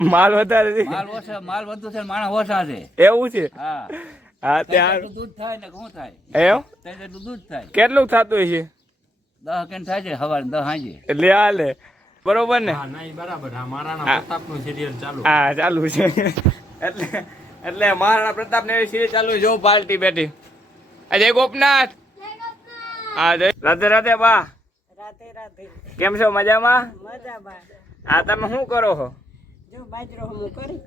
માલ વધારે છે. માલ ઓછા, માલ વધુ છે, માણસ ઓછા છે. એવું છે? હા હા ત્યાં દૂધ થાય ને શું થાય? એમ એટલું દૂધ થાય. કેટલું થતું છે? 10 કેન થાય છે સવારે 10 સાંજે. એટલે હાલે બરોબર ને? હા નહીં બરાબર. હા મહારાણા પ્રતાપનું સિરિયલ ચાલુ. હા ચાલુ છે. એટલે એટલે મહારાણા પ્રતાપ ને એવી સિરીઝ ચાલુ જો પાર્ટી બેઠી. જય ગોપનાથ. હા જય રાધે રાધે બા. રાધે રાધે. કેમ છો? મજામાં? મજામાં. હા તમે શું કરો છો? જો બાજરો હું કરી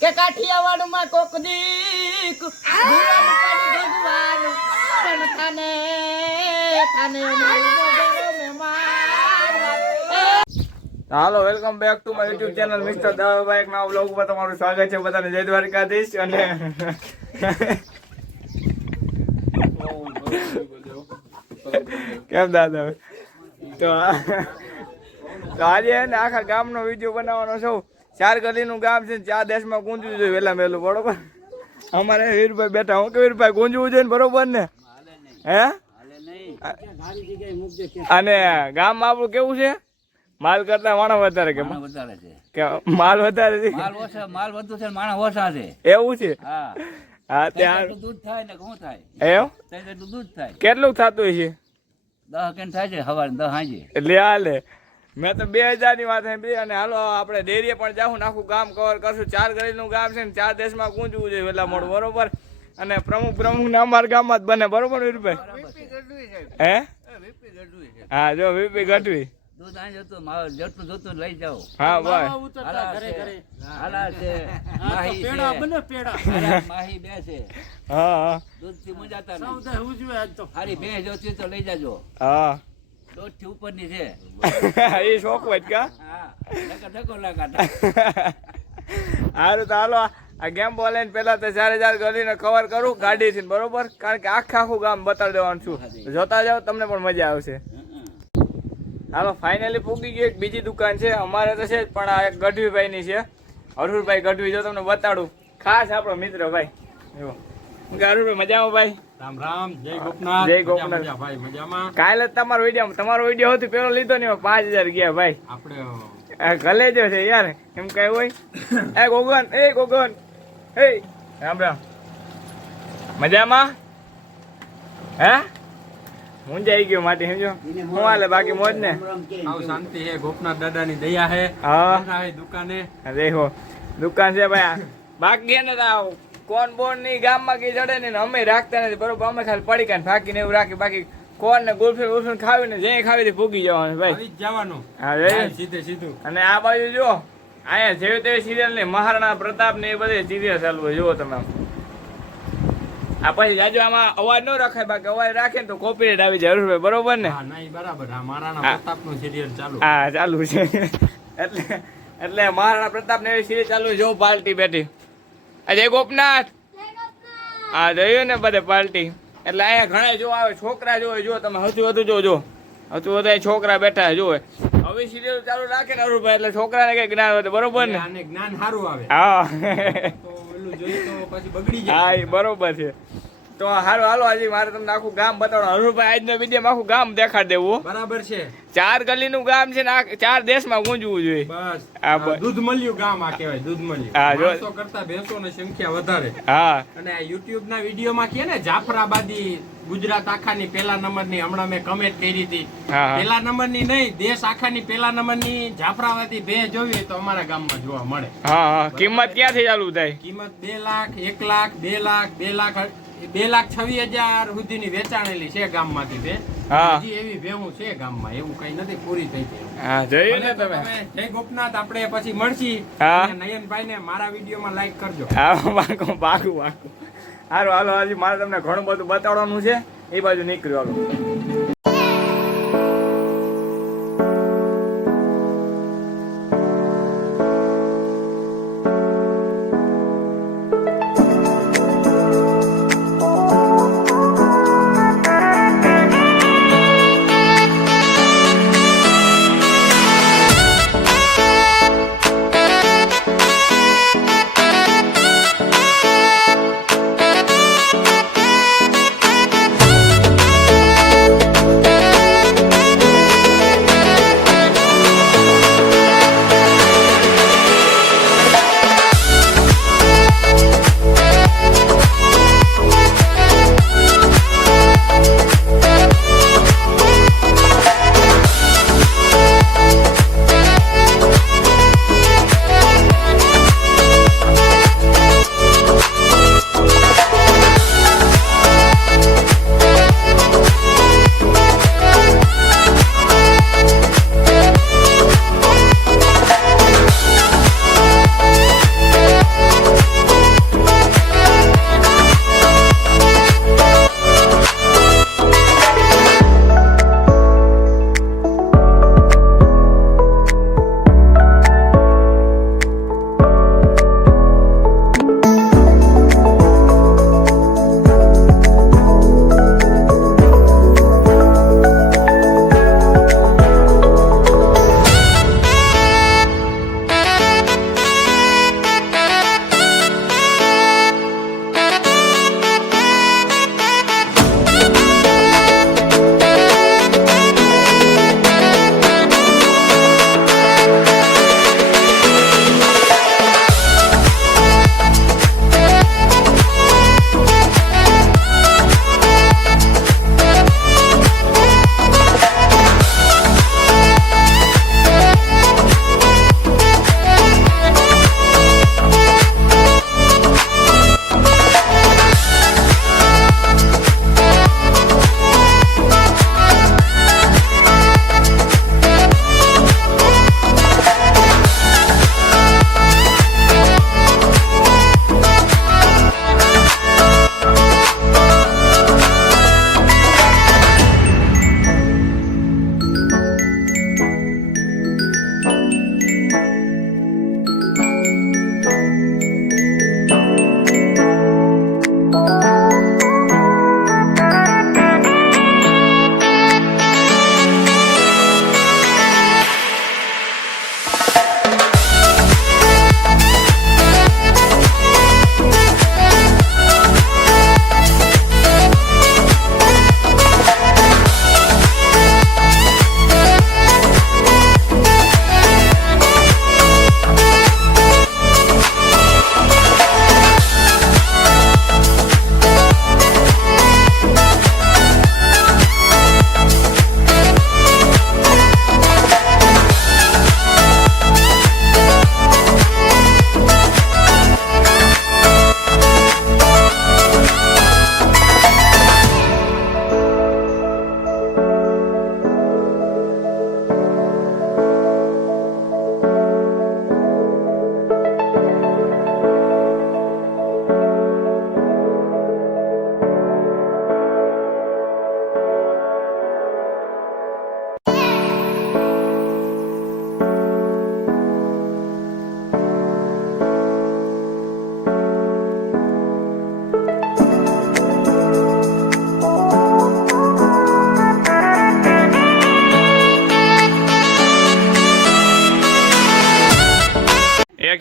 કે કાઠિયાવાડ માં કોક દીક ભૂરાનું કાઢી ભગવાન પણ થાને થાને હાલો welcome back to my YouTube channel mister Davabhai. એક નવા વ્લોગ પર તમારું સ્વાગત છે. બધાને જય દ્વારકાધીશ. અને કેમ દાદા તો આજે ને આખા ગામનો વિડીયો બનાવવાનો છું. 4 ગલીનું ગામ છે, 4 દેશમાં ગુંજવું જોઈએ વહેલા વહેલું. બરોબર? અમારે વીરભાઈ બેઠા. હું કે વીરભાઈ ગુંજવું જોઈએ ને? બરોબર ને? હે અને ગામમાં આપણું કેવું છે? માલ કરતા માણસ વધારે કે માણસ વધારે છે. માલ વધારે છે? માલ ઓછા, માલ વધુ છે, માણસ ઓછા છે. એવું છે? હા હા ત્યાં એટલું દૂધ થાય ને શું થાય? એમ એટલું દૂધ થાય. કેટલું થતું છે? 10 કેન થાય છે સવારે 10 સાંજે. એટલે હાલે મેં તો 2000 ની વાત સાંભળી. અને હાલો આપણે ડેરીએ પણ જાઉં, આખું ગામ કવર કરશું. 4 ગલીનું ગામ છે ને 4 દેશમાં ગુંજવું જોઈએ વહેલા મોડું. બરોબર? અને પ્રમુખ ને અમારા ગામમાં જ બને. બરોબર વીરભાઈ? હે હા જો વીપી ગઢવી દૂધ આંજ હતું, જેટલું જોતું લઈ જાઓ. હા ભાઈ હાલા છે માહી છે, માહી બે છે. હા હા દૂધ થી મુંજાતા નહીં. હારી ભેંસ જોતી તો લઈ જાજો. હા 2 થી ઉપરની છે. એ શોખ હોય કા? હા ધક્કો લગાતા. સારું તો હાલો આ ગેમ બોલ લઈને પેલા તો 4 ગલીને કવર કરું ગાડીથી. બરોબર? કારણ કે આખું ગામ બતાવી દેવાનું છું. જોતા જાઓ, તમને પણ મજા આવશે. હાલો ફાઇનલી પૂગી ગઈ એક બીજી દુકાન છે. અમારે તો છે જ, પણ આ એક ગઢવીભાઈ ની છે. હરુરભાઈ ગઢવી. જો તમને બતાડું, ખાસ આપણો મિત્ર ભાઈ. જો હરુરભાઈ મજામાં ભાઈ? રામ રામ. જય ગોપનાથ. જય ગોપનાથ. મજા ભાઈ મજામાં. કાલે જ તમારો વિડીયો હતો પેલો લીધો ને 5000 ગયા ભાઈ. આપણે ગલેજો છે યાર, એમ કઈ હોય? એ ગોગન એ રામ રામ. મજામાં? હે મુંજાઈ ગયો માટે સમજો. શું હાલે બાકી મોજ ને? આવ શાંતિ હે. ગોપનાથ દાદા ની દયા હે. હા હે દુકાને. દેખો દુકાન છે ભાઈ. બાકી એને તો કોણ બોન ની ગામમાં કઈ ચડે ને અમે રાખતા નથી. બરોબર? અમે ખાલી પડીકા ફાંકીને એવું રાખી. બાકી કોણ ને ગુલફી ખાવીને જે ખાવી ભૂગી જવાનું ભાઈ. આવી જ જવાનું. હા રે સીધે સીધું. અને આ બાજુ જો અહીંયા જેવી તેવી સિરિયલ ને મહારાણા પ્રતાપ ને એ બધી સિરિયલ ચાલુ હોય. જુઓ તમે આ પછી જાજો આમાં અવાજ ન રખાય. બાકી અવાજ રાખે ને તો કોપીરાઈટ આવી જાય. હરુભાઈ બરોબર ને? હા નહીં બરાબર. હા મહારાણા પ્રતાપનું સિરિયલ ચાલુ. હા ચાલુ છે. એટલે મહારાણા પ્રતાપ ને એવી સિરિયલ ચાલુ જો પાર્ટી બેઠી. જય ગોપનાથ. હા જોયું ને બધે પાર્ટી. એટલે અહીંયા ઘણા જો આવે છોકરા જોવે. જો તમે હજુ વધુ જોજો, હજુ વધુ છોકરા બેઠા જોવે. હવે સિરિયલ ચાલુ રાખે ને હરુભાઈ એટલે છોકરાને કઈ જ્ઞાન વધે. બરોબર ને? આને જ્ઞાન સારું આવે. હા તો ઓલું જોઈએ તો પછી બગડી જાય. હા એ બરોબર છે. તો હારું હાલો હજી મારે તમને આખું ગામ બતાવવાનું. હરુભાઈ આજના વિડીયોમાં આખું ગામ દેખાડી દેવું. બરાબર છે. 4 ગલીનું ગામ છે ને 4 દેશમાં ગુંજવું જોઈએ. બસ હા, દૂધ મળ્યું ગામ આ કહેવાય. દૂધ મળ્યું. હા, જો. માણસો કરતા ભેંસોની સંખ્યા વધારે. હા અને આ યુટ્યુબ ના વિડીયોમાં કે ને જાફરાબાદી ગુજરાત આખાની પહેલા નંબરની હમણાં મેં કમેન્ટ કરી હતી. હા. પહેલા નંબરની નહીં, દેશ આખાની પહેલા નંબરની જાફરાબાદી ભેંસ જોવી તો અમારા ગામમાં જોવા મળે. હા હા કિંમત ક્યાંથી ચાલુ થાય? કિંમત 2 લાખ, 1 લાખ, 2 લાખ, 2,26,000 સુધીની વેચાણેલી છે ગામમાંથી ભેંસ. હા. હજી એવી ભેહું છે ગામમાં, એવું કઈ નથી પૂરી થઈ ગઈ. હા જોયું ને ભલે તો તમે? તમે જય ગોપનાથ. આપણે પછી મળશી. હા. અને નયનભાઈ ને મારા વિડીયોમાં લાઈક કરજો. હા બાકું હારું હાલો હજી મારે તમને ઘણું બધું બતાવવાનું છે. એ બાજુ નીકળ્યો હાલો.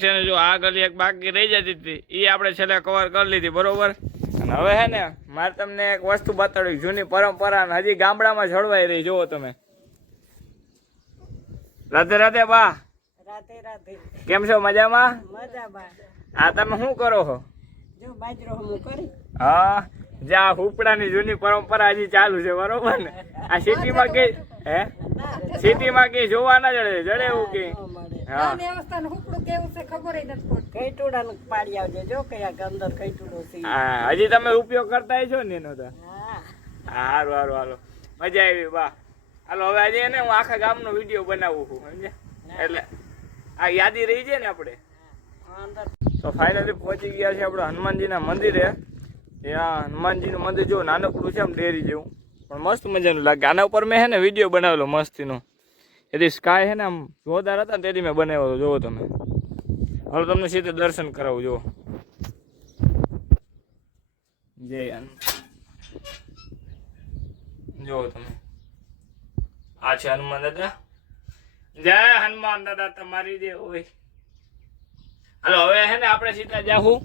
છે ને જો આ ગલી એક બાકી રહી જતી હતી એ આપણે છેલ્લે કવર કરી લીધી બરોબર. અને હવે હે ને મારે તમને એક વસ્તુ બતાડવી, જૂની પરંપરા હજી ગામડામાં જળવાઈ રહી. જુઓ તમે. રાધે રાધે બા, રાધે રાધે. કેમ છો? મજામાં? મજા બા. આ તમે શું કરો છો? જો બાજરો હમું કરી. હા, જ્યાં હુપડાની જૂની પરંપરા હજી ચાલુ છે બરોબર ને. આ સિટીમાં કઈ હે સિટીમાં કઈ જોવા ના જડે એવું કઈ. હા, કઈટુડાનું પાડી આવજે. જો કયા અંદર કઈટુડો છે. હા, હજી તમે ઉપયોગ કરતા છો ને એનો તો. હા. હારું હારું, હાલો, મજા આવી બા. હાલો હવે આજે એને હું આખા ગામનો વિડીયો બનાવું છું સમજ્યા, એટલે આ યાદી રહી જાય ને આપણે. અંદર તો ફાઇનલી પહોંચી ગયા છે આપણે હનુમાનજીના મંદિરે. ત્યાં હનુમાનજીનું મંદિર જો નાનકડું છે આમ ડેરી જેવું, પણ મસ્ત મજાનું લાગે. આના ઉપર મેં હે ને વિડીયો બનાવેલો મસ્તીનો. એથી સ્કાય હે ને આમ જોરદાર હતા ને તેથી મેં બનાવ્યો. જોવો તમે. હવે તમને સીધે દર્શન કરાવું. જુઓ, જય હનુમાન. જુઓ તમે, આ છે હનુમાન દાદા. જય હનુમાન દાદા તમારી જે હોય. હાલો હવે હે ને આપણે સીધા જાહું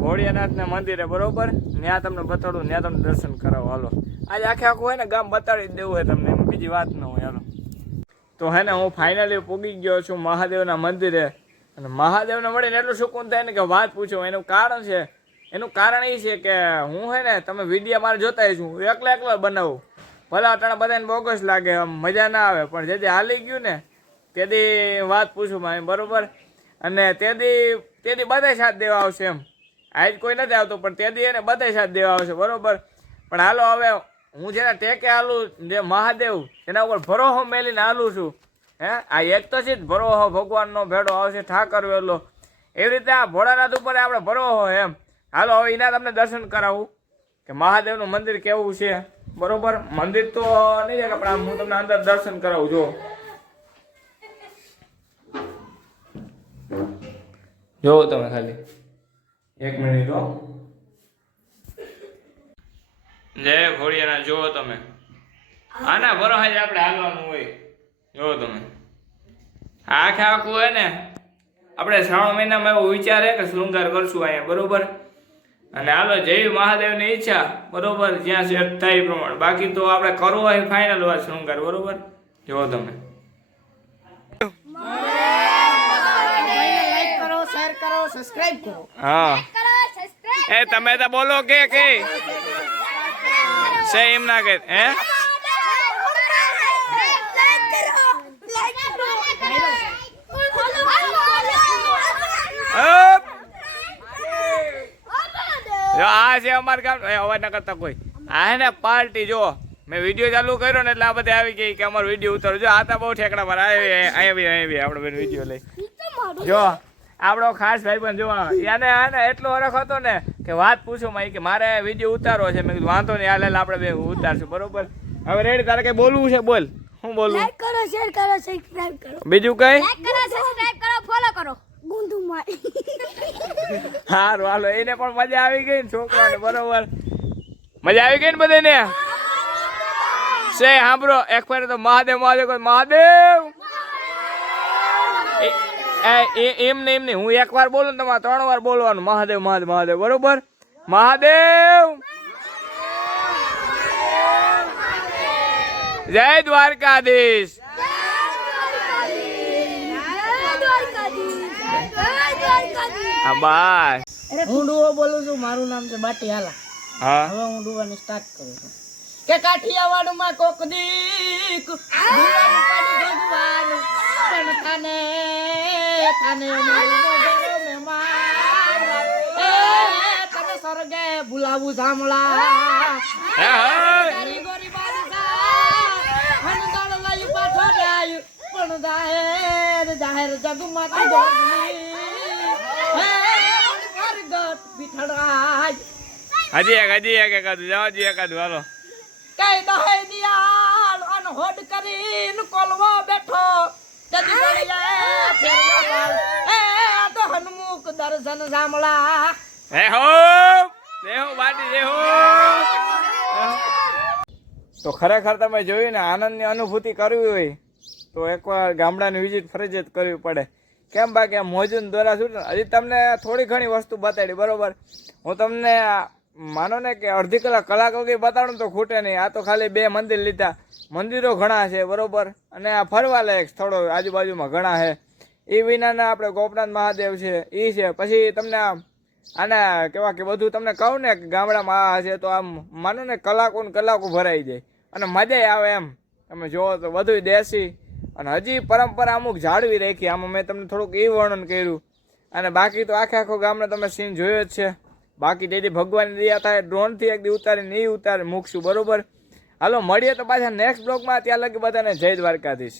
ભોળિયાનાથ ના મંદિરે બરોબર. ત્યાં તમને બતાડું, ત્યાં તમને દર્શન કરાવો. હાલો, આજે આખે આખું હોય ને ગામ બતાડી જ દેવું હોય તમને, એમાં બીજી વાત ન હોય. હાલો, તો હે ને હું ફાઇનલી પૂગી ગયો છું મહાદેવના મંદિરે. અને મહાદેવને મળીને એટલું સુકૂન થાય ને કે વાત પૂછો. એનું કારણ છે, એનું કારણ એ છે કે હું હે ને તમે વિડીયો મારે જોતા છું એકલા બનાવું. ભલે અટાણા બધાને બોગસ લાગે, આમ મજા ના આવે, પણ જેથી હાલી ગયું ને તેથી વાત પૂછું મારે બરોબર. અને તેથી બધા સાથ દેવા આવશે એમ. આજ કોઈ નથી આવતો પણ તેથી એને બધા સાથ દેવા આવશે બરોબર. પણ હાલો હવે હું જેના ટેકે હાલું, જે મહાદેવ એના ઉપર ભરોસો મેલીને હાલું છું. હે આ એક તો છે જ ભરોસો, ભગવાનનો ભેડો આવશે ઠાકર વેલો. એવી રીતે આ ભોળાનાથ ઉપર આપણે ભરોસો એમ. હાલો હવે એના તમને દર્શન કરાવું કે મહાદેવનું મંદિર કેવું છે બરોબર. મંદિર તો નહીં જાય પણ હું તમને અંદર દર્શન કરાવું. જો જોવો તમે ખાલી એક મિનિટ હો. જય ઘોડિયાના. જોવો તમે, આના ભરોસે આપણે હાલવાનું હોય. જોવો તમે, આખે આખું હોય ને આપણે શ્રાવણ મહિનામાં એવો વિચારે કે શૃંગાર કરશું અહીંયા બરોબર. અને હાલો જેવી મહાદેવની ઈચ્છા બરોબર, જ્યાં સેટ થાય એ પ્રમાણે. બાકી તો આપણે કરવો હોય ફાઇનલ વાત શૃંગાર બરોબર. જોવો તમે. સબસ્ક્રાઇબ કરો. હા, એ તમે તો બોલો કે છે એમ ના કે હે. જો આ છે અમારા ગામ. અવાજ ના કરતા કોઈ. આ હે ને પાર્ટી. જો મેં વિડીયો ચાલુ કર્યો ને એટલે આ બધા આવી ગઈ કે અમારો વિડીયો ઉતારો. જો આ તો બહુ ઠેકડા પર અહીંયા આપણે બેન વિડીયો લઈ. જો આપણો ખાસ ભાઈ પણ જોવા એને એટલો હરખ હતો ને કે વાત પૂછો માં કે મારે વિડીયો ઉતારો છે. મેં કીધું વાંધો નહીં, હાલે આપણે બે ઉતારશું બરોબર. હવે રેડી, તારે કઈ બોલવું છે બોલ. શું બોલવું? લાઈક કરો, શેર કરો, સબસ્ક્રાઇબ કરો. બીજું કઈ? લાઈક કરો, સબસ્ક્રાઇબ કરો, ફોલો કરો. ગુંદુ મારી. હારું હાલો, એને પણ મજા આવી ગઈ ને છોકરાને બરોબર. મજા આવી ગઈ ને બધાને. સે સાંભળો એક ફેર તો મહાદેવ મહાદેવ મહાદેવ. એમ નહીં હું એક વાર બોલું ને તમારે 3 વાર બોલવાનું મહાદેવ મહાદેવ મહાદેવ બરોબર. મહાદેવ જય દ્વારકાધીશ. હા બસ. હું ડુઓ બોલું છું. મારું નામ છે બાટી હાલા. હા, હવે હું ડુવાનું સ્ટાર્ટ કરું છું. કે કાઠિયાવાડમાં કોક દીક દુરાનું કાઢી ભગવાન પણ થાને થાને મોગરો મહેમાન એ તને સ્વર્ગે બોલાવું સાંભળા ગરી ગરી બાદશાહ હનદાળ લઈ પાછો જાય પણ જાહેર જાહેર જગમાં તું દોડની હે પ્રગટ બિઠડાય. હજી એક એકાદું જાઓ, હજી એકાદું હાલો. કઈ દહે દિયાલ અનહોડ કરીને કોલવો બેઠો જદી ગળિયા ફેરવા બાલ એ આ તો હનુમુખ દર્શન સાંભળા. હે હો દેહો બાટી દેહો. તો ખરેખર તમે જોયું ને, આનંદની અનુભૂતિ કરવી હોય તો એકવાર ગામડાની વિઝિટ ફરજિયાત કરવી પડે. કેમ બાકી આમ મોજું દોરા છૂટે હજી તમને થોડી ઘણી વસ્તુ બતાડી બરોબર. હું તમને માનો ને કે અડધી કલાક વગર બતાડું તો ખૂટે નહીં. આ તો ખાલી 2 મંદિર લીધા. મંદિરો ઘણા છે બરોબર, અને આ ફરવા લાયક સ્થળો આજુબાજુમાં ઘણા છે. એ વિનાના આપણે ગોપનાથ મહાદેવ છે એ છે. પછી તમને આના કેવા કે બધું તમને કહું ને કે ગામડામાં આ છે તો આમ માનો ને કલાકો ભરાઈ જાય અને મજા આવે એમ. તમે જોવો તો બધું દેશી અને હજી પરંપરા અમુક જાળવી રાખી. આમાં મેં તમને થોડુંક એ વર્ણન કર્યું. અને બાકી તો આખો ગામનો તમે સીન જોયો જ છે. બાકી જેથી ભગવાનની દયા થાય ડ્રોનથી એક દી ઉતારીને એ મૂકશું બરોબર. હાલો મળીએ તો પાછા નેક્સ્ટ બ્લોગમાં. ત્યાં લગી બધાને જય દ્વારકાધીશ.